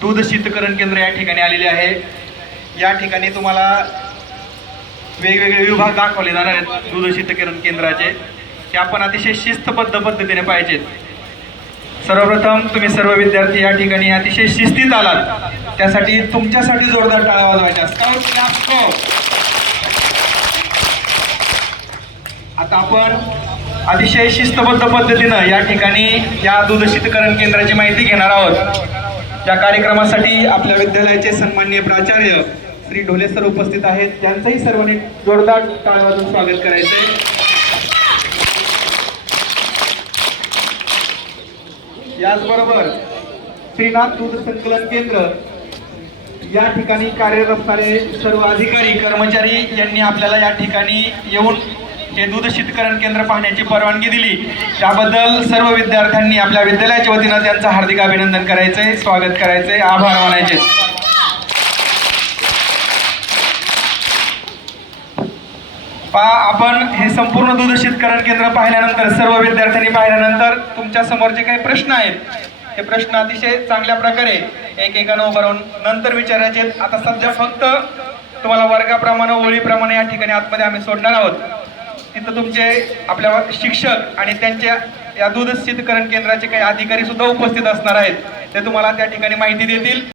दूध शीतकरण केंद्र या ठिकाणी आलेले आहे। या ठिकाणी तुम्हाला वेगवेगळे विभाग दाखवले जाणार आहेत दूध शीतकरण केंद्राचे, की आपण अतिशय शिस्तबद्ध पद्धतीने पाहिजेत। सर्वप्रथम तुम्ही सर्व विद्यार्थी या ठिकाणी अतिशय शिस्तीत आलात, त्यासाठी तुमच्यासाठी जोरदार टाळ्या वाजवायच्या। स्काउट क्लास को आता आपण अतिशय शिस्तबद्ध पद्धतीनं या ठिकाणी या दूध शीतकरण केंद्राची माहिती घेणार आहोत। या कार्यक्रमासाठी आपल्या विद्यालयाचे सन्माननीय प्राचार्य श्री ढोले सर उपस्थित आहेत, त्यांचंही सर्वांनी जोरदार टाळ्या वाजवून स्वागत करायचंय। याचबरोबर श्रीनाथ दूध संकलन केंद्र या ठिकाणी कार्यरत असणारे सर्व अधिकारी कर्मचारी यांनी आपल्याला या ठिकाणी येऊन हे दूध शीतकरण केंद्र पाहण्याची परवानगी दिली, त्याबद्दल सर्व विद्यार्थ्यांनी आपल्या विद्यालयाच्या वतीनं त्यांचं हार्दिक अभिनंदन करायचंय, स्वागत करायचंय, आभार मानायचे। आपण हे संपूर्ण दूध शीतकरण केंद्र पाहिल्यानंतर, सर्व विद्यार्थ्यांनी पाहिल्यानंतर तुमच्या समोर जे काही प्रश्न आहेत हे प्रश्न अतिशय चांगल्या प्रकारे एकेकानं उभं राहून नंतर विचारायचे आहेत। आता सध्या फक्त तुम्हाला वर्गाप्रमाणे ओळीप्रमाणे या ठिकाणी आतमध्ये आम्ही सोडणार आहोत। तिथं तुमचे आपल्या शिक्षक आणि त्यांच्या या दूध शीतकरण केंद्राचे काही अधिकारी सुद्धा उपस्थित असणार आहेत, ते तुम्हाला त्या ठिकाणी माहिती देतील।